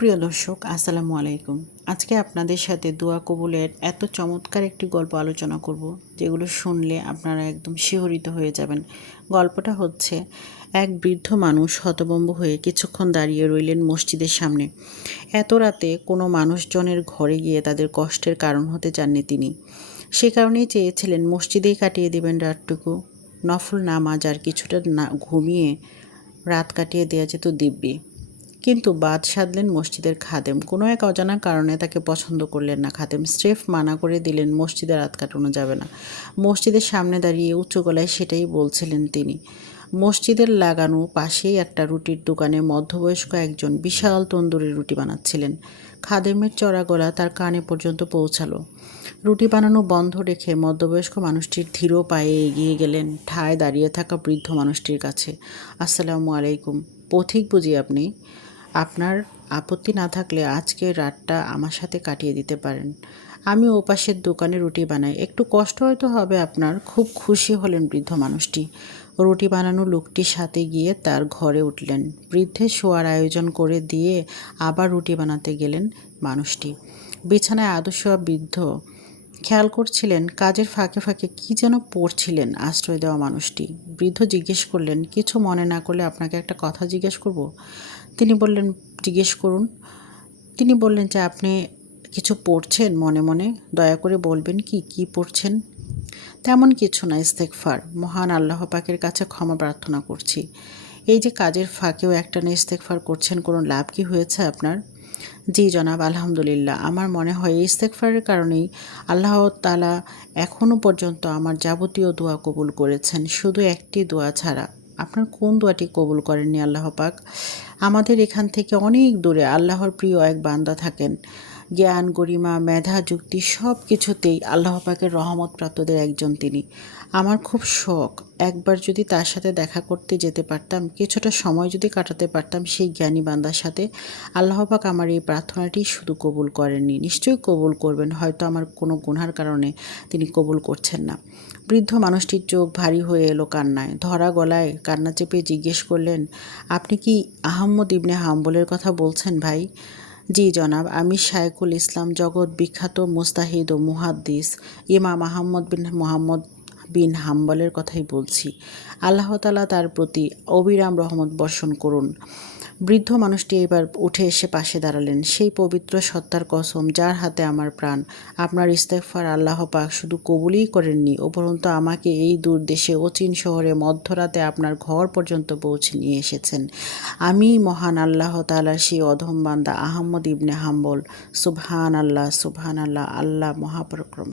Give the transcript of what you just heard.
প্রিয় দর্শক, আসসালামু আলাইকুম। আজকে আপনাদের সাথে দোয়া কবুলের এত চমৎকার একটি গল্প আলোচনা করব, যেগুলো শুনলে আপনারা একদম শিহরিত হয়ে যাবেন। গল্পটা হচ্ছে, এক বৃদ্ধ মানুষ হতবম্ব হয়ে কিছুক্ষণ দাঁড়িয়ে রইলেন মসজিদের সামনে। এত রাতে কোনো মানুষজনের ঘরে গিয়ে তাদের কষ্টের কারণ হতে চাননি তিনি। সে কারণেই চেয়েছিলেন, মসজিদেই কাটিয়ে দেবেন রাতটুকু। নফল নামাজ আর কিছুটা না, ঘুমিয়ে রাত কাটিয়ে দেওয়া যেত দিব্যি। কিন্তু বাদ সাধলেন মসজিদের খাদেম। কোনো এক অজানা কারণে তাকে পছন্দ করলেন না খাদেম। স্রেফ মানা করে দিলেন মসজিদে রাত কাটানো যাবে না। মসজিদের সামনে দাঁড়িয়ে উচ্চ গলায় সেটাই বলছিলেন তিনি। মসজিদের লাগানো পাশেই একটা রুটির দোকানে মধ্যবয়স্ক একজন বিশাল তন্দুরি রুটি বানাচ্ছিলেন। খাদেমের চড়া গলা তার কানে পর্যন্ত পৌঁছালো। রুটি বানানো বন্ধ রেখে মধ্যবয়স্ক মানুষটির ধীর পায়ে এগিয়ে গেলেন ঠায় দাঁড়িয়ে থাকা বৃদ্ধ মানুষটির কাছে। আসসালামু আলাইকুম, পথিক বুঝি আপনি? আপনার আপত্তি না থাকলে আজকে রাতটা আমার সাথে কাটিয়ে দিতে পারেন। আমি ওপাশের দোকানে রুটি বানাই। একটু কষ্ট হয়তো হবে আপনার। খুব খুশি হলেন বৃদ্ধ মানুষটি। রুটি বানানো লোকটির সাথে গিয়ে তার ঘরে উঠলেন। বৃদ্ধের শোয়ার আয়োজন করে দিয়ে আবার রুটি বানাতে গেলেন মানুষটি। বিছানায় আদর্শ বৃদ্ধ খেয়াল করছিলেন কাজের ফাঁকে ফাঁকে কি যেন পড়ছিলেন আশ্রয় দেওয়া মানুষটি। বৃদ্ধ জিজ্ঞেস করলেন, কিছু মনে না করলে আপনাকে একটা কথা জিজ্ঞেস করব? তিনি বললেন, জিজ্ঞেস করুন। তিনি বললেন যে, আপনি কিছু পড়ছেন মনে মনে? দয়া করে বলবেন কি কি পড়ছেন? তেমন কিছু না ইস্তেকফার মহান আল্লাহ পাকের কাছে ক্ষমা প্রার্থনা করছি। এই যে কাজের ফাঁকেও একটা না ইস্তেকফার করছেন, কোনো লাভ কি হয়েছে আপনার? জি, জনাব, আলহামদুলিল্লাহ। আমার মনে হয় ইস্তেকফারের কারণেই আল্লাহ তালা এখনও পর্যন্ত আমার যাবতীয় দোয়া কবুল করেছেন। শুধু একটি দোয়া ছাড়া। আপনার কোন দোয়াটি কবুল করেননি আল্লাহ পাক? আমাদের এখান থেকে অনেক দূরে আল্লাহর প্রিয় এক বান্দা থাকেন। জ্ঞান, গরিমা, মেধা, যুক্তি সব কিছুতেই আল্লাহ পাকের রহমত প্রাপ্তদের একজন তিনি। আমার খুব শখ, একবার যদি তার সাথে দেখা করতে যেতে পারতাম, কিছুটা সময় যদি কাটাতে পারতাম সেই জ্ঞানী বান্দার সাথে, আল্লাহ পাক আমার এই প্রার্থনাটি শুধু কবুল করেননি। নিশ্চয়ই কবুল করবেন, হয়তো আমার কোনো গুনার কারণে তিনি কবুল করছেন না। বৃদ্ধ মানুষটির চোখ ভারী হয়ে এলো কান্নায়। ধরা গলায় কান্না চেপে জিজ্ঞেস করলেন, আপনি কি আহম্মদ ইবনে হাম্বলের কথা বলছেন ভাই? জি জনাব। আমি শায়কুল ইসলাম জগৎ বিখ্যাত মুস্তাহিদ ও মুহাদ্দিস। ইমাম মাহমদ বিন মোহাম্মদ বিন হাম্বলের কথাই বলছি। আল্লাহ তালা তার প্রতি অবিরাম রহমত বর্ষণ করুন। বৃদ্ধ মানুষটি এবার উঠে এসে পাশে দাঁড়ালেন। সেই পবিত্র সত্তার কসম যার হাতে আমার প্রাণ, আপনার ইস্তেফার আল্লাহ পাক শুধু কবুলই করেননি, উপরন্তু আমাকে এই দূর দেশে অচিন শহরে মধ্যরাতে আপনার ঘর পর্যন্ত পৌঁছে নিয়ে এসেছেন। আমি মহান আল্লাহ তালার সেই অধম বান্দা আহম্মদ ইবনে হাম্বল। সুবহান আল্লাহ সুবহান আল্লাহ আল্লাহ মহাপরাক্রম।